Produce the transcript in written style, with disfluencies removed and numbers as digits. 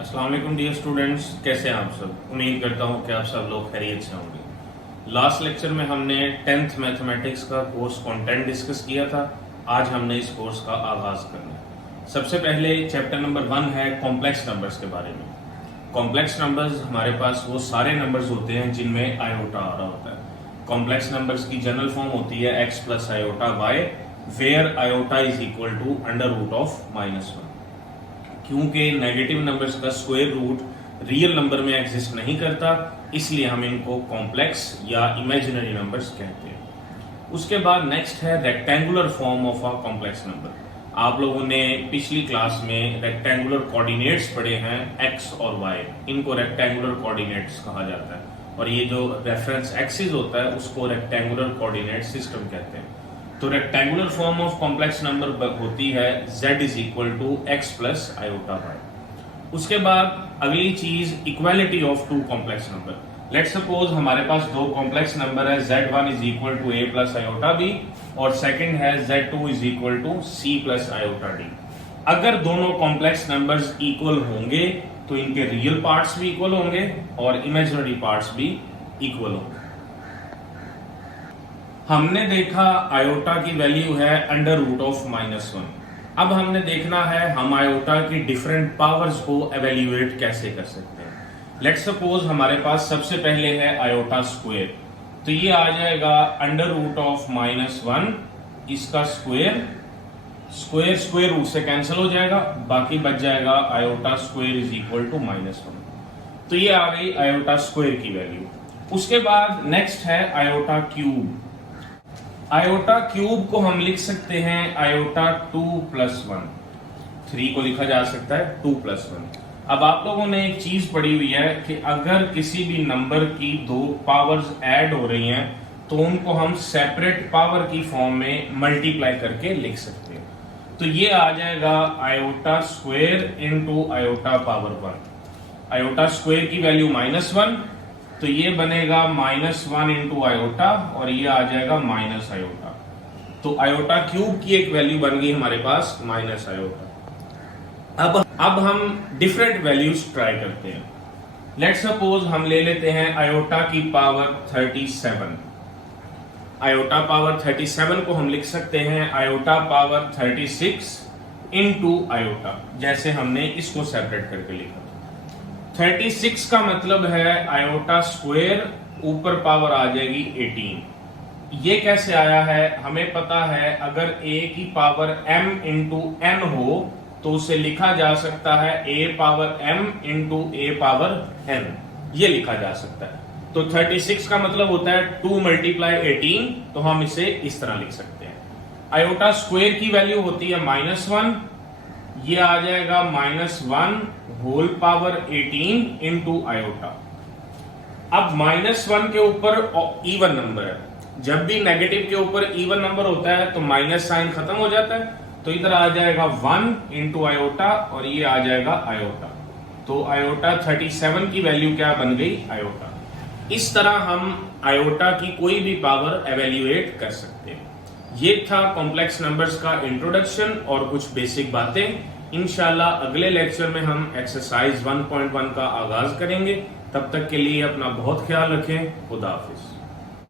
अस्सलाम वालेकुम dear students, कैसे हैं आप सब। उम्मीद करता हूं कि आप सब लोग खैरियत से होंगे। लास्ट लेक्चर में हमने 10th मैथमेटिक्स का कोर्स कंटेंट डिस्कस किया था। आज हमने इस कोर्स का आगाज करना है। सबसे पहले चैप्टर नंबर 1 है कॉम्प्लेक्स नंबर्स के बारे में। कॉम्प्लेक्स नंबर्स हमारे पास वो सारे नंबर्स होते हैं जिनमें आयोटा आ रहा होता है। कॉम्प्लेक्स नंबर्स की जनरल फॉर्म होती है x plus iota y, where iota is equal to under root of -1। क्योंकि नेगेटिव नंबर्स का स्क्वायर रूट रियल नंबर में एग्जिस्ट नहीं करता, इसलिए हम इनको कॉम्प्लेक्स या इमेजिनरी नंबर्स कहते हैं। उसके बाद नेक्स्ट है rectangular form of a complex number. आप लोगों ने पिछली क्लास में रेक्टेंगुलर कोऑर्डिनेट्स पढ़े हैं, एक्स और वाई। इनको रेक्टेंगुलर कोऑर्डिनेट्स कहा जाता है और ये जो रेफरेंस एक्सिस होता है उसको रेक्टेंगुलर कोऑर्डिनेट सिस्टम कहते हैं। तो rectangular form of complex number होती है z is equal to x plus iota y. उसके बाद अगली चीज equality of two complex number. Let's suppose हमारे पास दो कॉम्प्लेक्स नंबर है, z1 is equal to a plus iota b और सेकंड है z2 is equal to c plus iota d। अगर दोनों कॉम्प्लेक्स नंबर्स इक्वल होंगे तो इनके रियल पार्ट्स भी इक्वल होंगे और इमेजिनरी पार्ट्स भी इक्वल होंगे। हमने देखा आयोटा की वैल्यू है अंडर रूट ऑफ -1। अब हमने देखना है हम आयोटा की डिफरेंट पावर्स को एवेल्युएट कैसे कर सकते हैं। लेट्स सपोज हमारे पास सबसे पहले है आयोटा स्क्वायर, तो ये आ जाएगा अंडर रूट ऑफ -1, इसका स्क्वायर, स्क्वायर स्क्वायर रूट से कैंसिल हो जाएगा, बाकी बच जाएगा iota square is equal to -1। तो ये आ गई आयोटा स्क्वायर की वैल्यू। उसके बाद नेक्स्ट है आयोटा क्यूब। आयोटा क्यूब को हम लिख सकते हैं आयोटा 2 प्लस 1। 3 को लिखा जा सकता है 2 प्लस 1। अब आप लोगों ने एक चीज पढ़ी हुई है कि अगर किसी भी नंबर की दो पावर्स ऐड हो रही हैं तो उनको हम सेपरेट पावर की फॉर्म में मल्टीप्लाई करके लिख सकते हैं। तो ये आ जाएगा iota square into iota power 1। Iota square की वैल्यू -1, तो ये बनेगा -1 इंटू आयोटा और ये आ जाएगा माइनस आयोटा। तो आयोटा क्यूब की एक वैल्यू बन गई हमारे पास माइनस आयोटा। अब हम डिफरेंट वैल्यूज ट्राई करते हैं। लेट्स सपोज हम ले लेते हैं आयोटा की पावर 37। आयोटा पावर 37 को हम लिख सकते हैं आयोटा पावर 36 इंटू आयोटा, जैसे हमने इसको सेपरेट करके लिखा। 36 का मतलब है आयोटा स्क्वायर, ऊपर पावर आ जाएगी 18। ये कैसे आया है हमें पता है, अगर a की पावर m इंटू n हो तो उसे लिखा जा सकता है a power m into a power n, ये लिखा जा सकता है। तो 36 का मतलब होता है 2 मल्टीप्लाई 18, तो हम इसे इस तरह लिख सकते हैं। आयोटा स्क्वायर की वैल्यू होती है -1, ये आ जाएगा -1 होल पावर 18 इंटू आयोटा। अब -1 के ऊपर इवन नंबर है, जब भी नेगेटिव के ऊपर इवन नंबर होता है तो माइनस साइन खत्म हो जाता है, तो इधर आ जाएगा 1 इंटू आयोटा और ये आ जाएगा आयोटा। तो आयोटा 37 की वैल्यू क्या बन गई, आयोटा। इस तरह हम आयोटा की कोई भी पावर एवेल्युएट कर सकते हैं। ये था कॉम्प्लेक्स नंबर्स का इंट्रोडक्शन और कुछ बेसिक बातें। इंशाल्लाह अगले लेक्चर में हम एक्सरसाइज 1.1 का आगाज करेंगे। तब तक के लिए अपना बहुत ख्याल रखें। खुदा हाफिज।